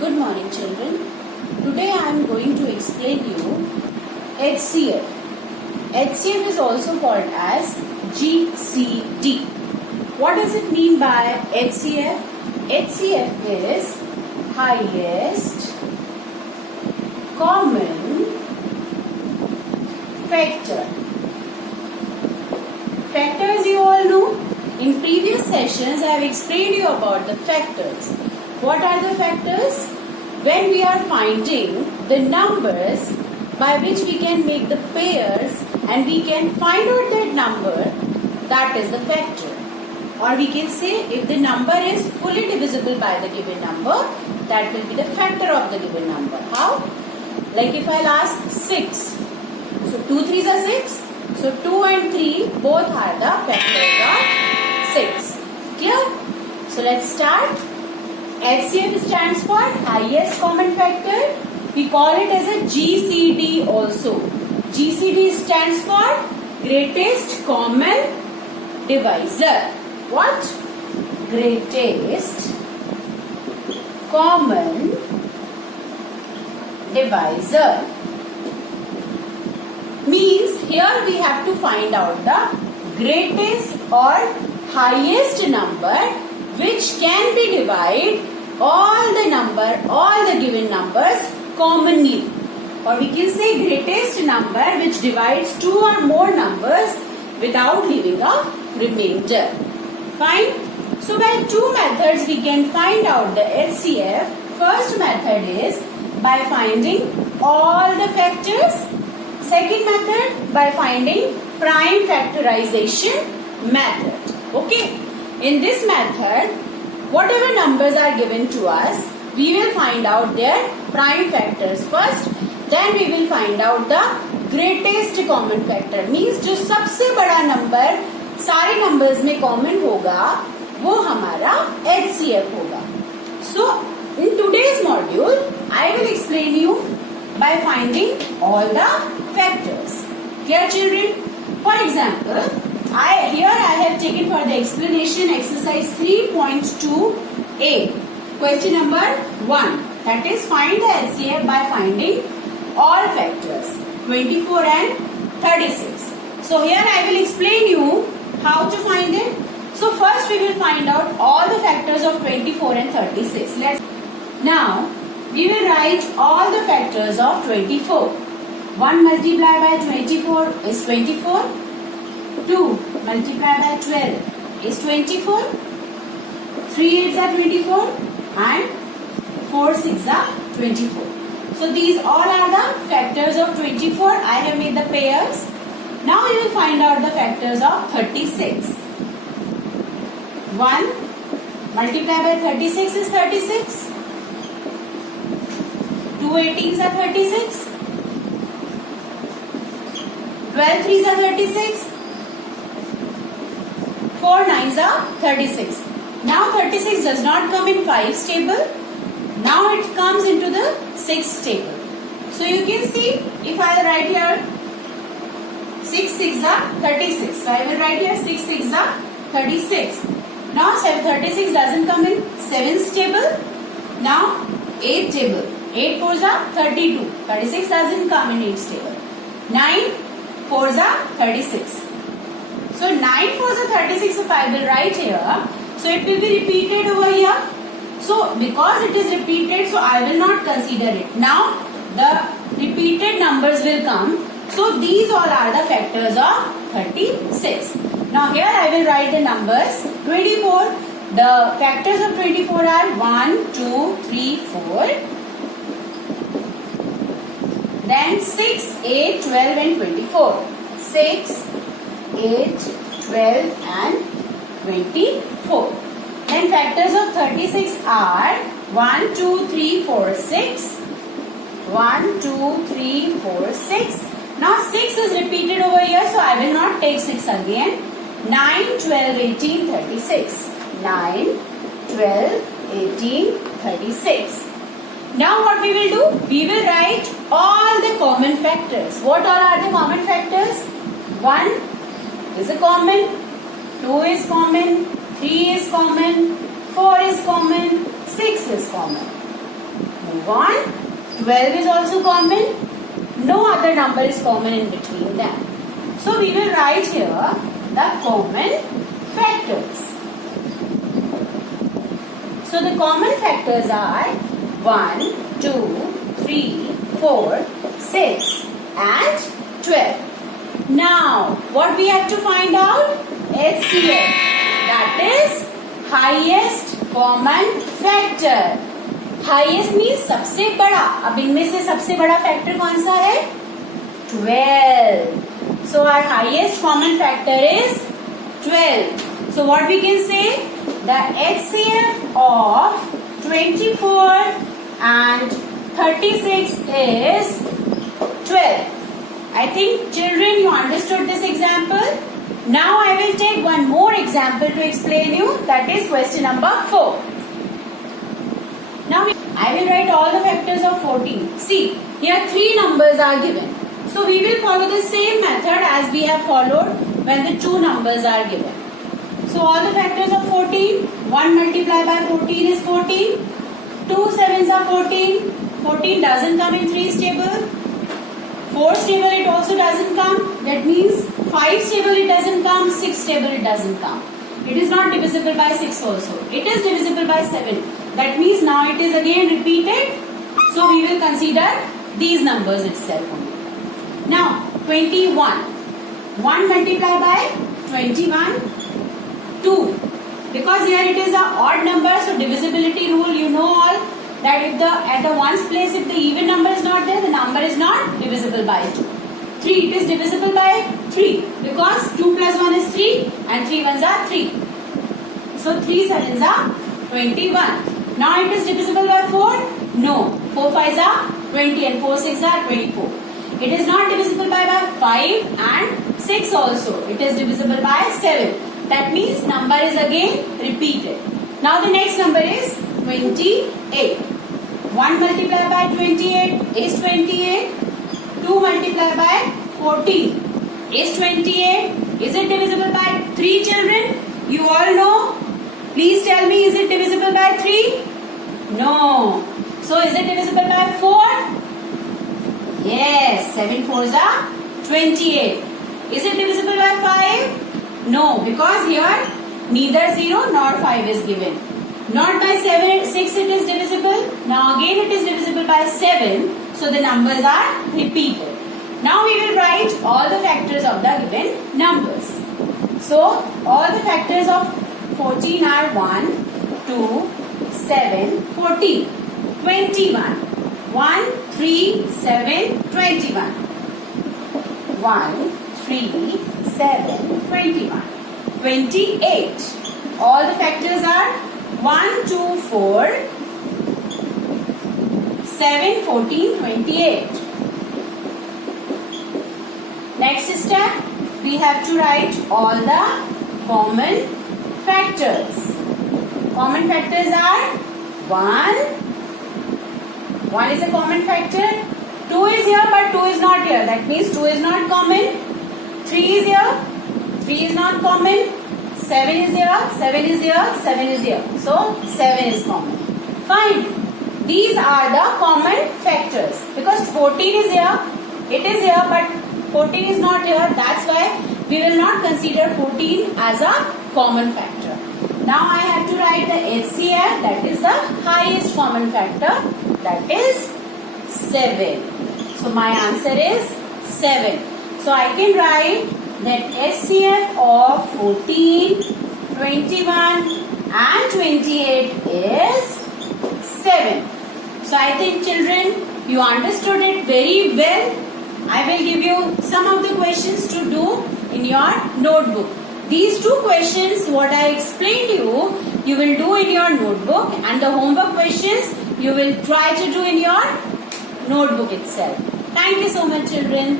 Good morning, children. Today I am going to explain you HCF. HCF is also called as GCD. What does it mean by HCF? HCF is highest common factor. Factors you all know. In previous sessions I have explained you about the factors. What are the factors? When we are finding the numbers by which we can make the pairs and we can find out that number, that is the factor. Or we can say if the number is fully divisible by the given number, that will be the factor of the given number. How? Like if I'll ask 6. So 2 3s are 6. So 2 and 3 both are the factors of 6. Clear? So let's start. HCF stands for highest common factor. We call it as a GCD also. GCD stands for greatest common divisor. What? Greatest common divisor. Means here we have to find out the greatest or highest number which can be divided all the given numbers commonly. Or we can say greatest number which divides 2 or more numbers without leaving a remainder. Fine. So by two methods we can find out the HCF. First method is by finding all the factors. Second method by finding prime factorization method. Okay. In this method, whatever numbers are given to us, we will find out their prime factors first. Then we will find out the greatest common factor. Means जो सबसे बड़ा number सारे numbers में common होगा वो हमारा HCF होगा. So in today's module, I will explain you by finding all the factors. Clear, children? For example, I have taken for the explanation exercise 3.2a. Question number 1. That is find the HCF by finding all factors 24 and 36. So here I will explain you how to find it. So first we will find out all the factors of 24 and 36. Now we will write all the factors of 24. 1 multiplied by 24 is 24. 2 multiplied by 12 is 24. 3 8s are 24 and 4 6s are 24. So these all are the factors of 24. I have made the pairs. Now we will find out the factors of 36. 1 multiplied by 36 is 36. 2 18s are 36. 12 3s are 36. 4 9s are 36. Now 36 does not come in 5's table. Now it comes into the 6's table. So you can see if I write here 6 6 are 36. So I will write here 6 6 are 36. Now 36 doesn't come in 7's table. Now 8 table. 8 4s are 32. 36 doesn't come in 8's table. 9 4s are 36. So 9 4s are 36 if I will write here. So it will be repeated over here. So because it is repeated, so I will not consider it. Now the repeated numbers will come. So these all are the factors of 36. Now here I will write the numbers 24. The factors of 24 are 1, 2, 3, 4. Then 6, 8, 12 and 24. 6, 8, 12 and 24. Then factors of 36 are 1, 2, 3, 4, 6. 1, 2, 3, 4, 6. Now 6 is repeated over here, so I will not take 6 again. 9, 12, 18, 36. 9, 12, 18, 36. Now what we will do? We will write all the common factors. What all are the common factors? 1 is a common, 2 is common, 3 is common, 4 is common, 6 is common. Move on. 12 is also common. No other number is common in between them. So we will write here the common factors. So the common factors are 1, 2, 3, 4, 6 and 12. Now what we have to find out? HCF, that is highest common factor. Highest means सबसे बड़ा. अब इनमें से सबसे बड़ा factor कौन सा है? 12. So our highest common factor is 12. So what we can say? The HCF of 24 and 36 is 12. I think children, you understood this example. Now I will take one more example to explain you. That is question number 4. Now I will write all the factors of 14. See, here 3 numbers are given. So we will follow the same method as we have followed when the 2 numbers are given. So all the factors of 14, 1 multiplied by 14 is 14. 2 sevens are 14. 14 doesn't come in 3's table. 4's table it also doesn't come. That means 5's table it doesn't come. 6's table it doesn't come. It is not divisible by 6 also. It is divisible by 7. That means now it is again repeated. So we will consider these numbers itself only. Now 21. 1 multiplied by 21. 2. Because here it is an odd number, so divisibility rule, you know all that if at the ones place if the even number is not there, the number is not divisible by 2. 3, it is divisible by 3 because 2 plus 1 is 3 and 3 ones are 3. So 3 sevens are 21. Now it is divisible by 4? No. 4 5s are 20 and 4 6 are 24. It is not divisible by 5 and 6 also. It is divisible by 7. That means number is again repeated. Now the next number is 28. 1 multiplied by 28 is 28. 2 multiplied by 14 is 28. Is it divisible by 3, children? You all know. Please tell me, is it divisible by 3? No. So is it divisible by 4? Yes. 7 4s are 28. Is it divisible by 5? No, because here neither 0 nor 5 is given. Not by 6 it is divisible. Now again it is divisible by 7. So the numbers are repeated. Now we will write all the factors of the given numbers. So all the factors of 14 are 1, 2, 7, 14, 21. 1, 3, 7, 21. 1, 3, 7, 21. 28. All the factors are 1, 2, 4, 7, 14, 28. Next step, we have to write all the common factors. Common factors are 1. 1 is a common factor. 2 is here but 2 is not here. That means 2 is not common. 3 is here. 3 is not common. 7 is here. 7 is here. 7 is here. So 7 is common. Fine. These are the common factors. Because 14 is here. It is here but 14 is not here. That's why we will not consider 14 as a common factor. Now I have to write the HCF, that is the highest common factor, that is 7. So my answer is 7. So I can write that HCF of 14, 21 and 28 is 7. So I think children, you understood it very well. I will give you some of the questions to do in your notebook. These 2 questions, what I explained you will do in your notebook, and the homework questions you will try to do in your notebook itself. Thank you so much, children.